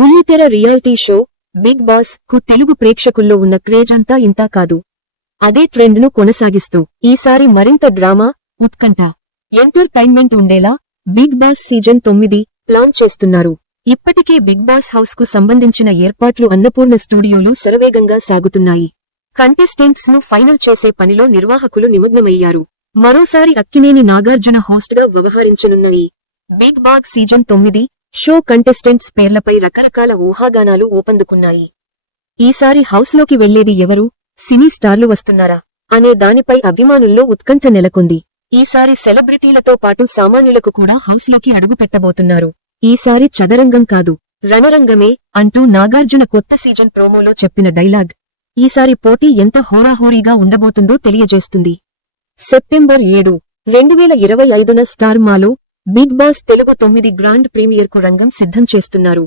బుల్లితెర reality show big boss కు తెలుగు ప్రేక్షకుల్లో ఉన్న క్రేజ్ అంతా ఇంతా కాదు. అదే ట్రెండ్ ను కొనసాగిస్తూ ఈసారి మరింత డ్రామా, ఉత్కంఠ, ఎంటర్టైన్మెంట్ ఉండేలా బిగ్ బాస్ సీజన్ 9 ప్లాన్ చేస్తున్నారు. ఇప్పటికే బిగ్ బాస్ హౌస్ కు సంబంధించిన ఏర్పాట్లు అన్నపూర్ణ స్టూడియోలో శరవేగంగా సాగుతున్నాయి. కంటెస్టెంట్స్ ను ఫైనల్ చేసే పనిలో నిర్వాహకులు నిమగ్నమయ్యారు. మరోసారి అక్కినేని నాగార్జున హోస్ట్ గా వ్యవహరించనున్న ఈ Bigg Boss season 9 show contestants పేర్లపై రకరకాల ఊహాగానాలు ఊపందుకున్నాయి. ఈసారి హౌస్లోకి వెళ్లేది ఎవరు, సినీ స్టార్లు వస్తున్నారా అనే దానిపై అభిమానుల్లో ఉత్కంఠ నెలకొంది. ఈసారి సెలబ్రిటీలతో పాటు సామాన్యులకు కూడా హౌస్లోకి అడుగుపెట్టబోతున్నారు. ఈసారి చదరంగం కాదు, రణరంగమే అంటూ నాగార్జున కొత్త సీజన్ ప్రోమోలో చెప్పిన డైలాగ్ ఈసారి పోటీ ఎంత హోరాహోరీగా ఉండబోతుందో తెలియజేస్తుంది. సెప్టెంబర్ 7, 2025న స్టార్ మాలో బిగ్ బాస్ తెలుగు 9 గ్రాండ్ ప్రీమియర్కు రంగం సిద్ధం చేస్తున్నారు.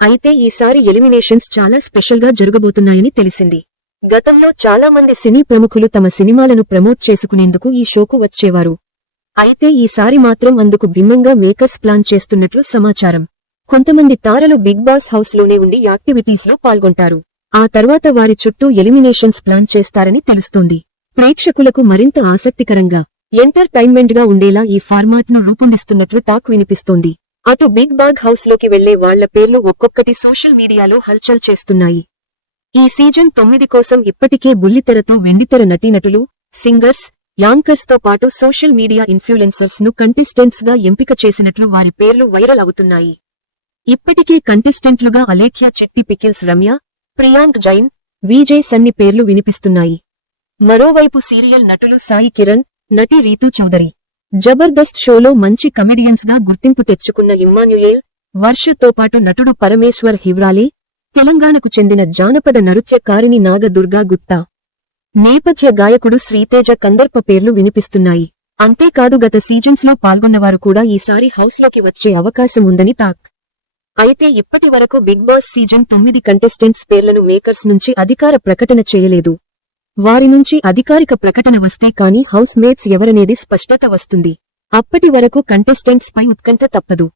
అయితే ఈసారి ఎలిమినేషన్స్ చాలా స్పెషల్గా జరగబోతున్నాయని తెలిసింది. గతంలో చాలా మంది సినీ ప్రముఖులు తమ సినిమాలను ప్రమోట్ చేసుకునేందుకు ఈ షోకు వచ్చేవారు. అయితే ఈసారి మాత్రం అందుకు భిన్నంగా మేకర్స్ ప్లాన్ చేస్తున్నట్లు సమాచారం. కొంతమంది తారలు బిగ్ బాస్ హౌస్లోనే ఉండి యాక్టివిటీస్లో పాల్గొంటారు. ఆ తర్వాత వారి చుట్టూ ఎలిమినేషన్స్ ప్లాన్ చేస్తారని తెలుస్తోంది. ప్రేక్షకులకు మరింత ఆసక్తికరంగా, ఎంటర్టైన్మెంట్ గా ఉండేలా ఈ ఫార్మాట్ ను రూపొందిస్తున్నట్లు టాక్ వినిపిస్తోంది. అటు బిగ్ బాగ్ హౌస్ లోకి వెళ్లే వాళ్ల పేర్లు ఒక్కొక్కటి సోషల్ మీడియాలో హల్చల్ చేస్తున్నాయి. ఈ సీజన్ 9 కోసం ఇప్పటికే బుల్లితెరతో వెండితెర నటీనటులు, సింగర్స్, యాంకర్స్ తో పాటు సోషల్ మీడియా ఇన్ఫ్లుయెన్సర్స్ ను కంటెస్టెంట్స్ గా ఎంపిక చేసినట్లు వారి పేర్లు వైరల్ అవుతున్నాయి. ఇప్పటికే కంటెస్టెంట్లుగా అలేఖ్య చెట్టి, పికిల్స్ రమ్య, ప్రియాంక్ జైన్, విజయ్ సన్ని పేర్లు వినిపిస్తున్నాయి. మరోవైపు సీరియల్ నటులు సాయి కిరణ్, నటి రీతూ చౌదరి, జబర్దస్త్ షోలో మంచి కమెడియన్స్ గా గుర్తింపు తెచ్చుకున్న ఇమ్మాన్యుయేల్, వర్షతో పాటు నటుడు పరమేశ్వర్ హివ్రాలే, తెలంగాణకు చెందిన జానపద నృత్యకారిణి నాగదుర్గా గుత్తా, నేపథ్య గాయకుడు శ్రీతేజ కందర్ప పేర్లు వినిపిస్తున్నాయి. అంతేకాదు గత సీజన్స్ లో పాల్గొన్నవారు కూడా ఈసారి హౌస్లోకి వచ్చే అవకాశం ఉందని టాక్. అయితే ఇప్పటి వరకు బిగ్ బాస్ సీజన్ 9 కంటెస్టెంట్స్ పేర్లను మేకర్స్ నుంచి అధికార ప్రకటన చేయలేదు. వారి నుంచి అధికారిక ప్రకటన వస్తే కానీ హౌస్ మేట్స్ ఎవరనేది స్పష్టత వస్తుంది. అప్పటి వరకు కంటెస్టెంట్స్ పై ఉత్కంఠ తప్పదు.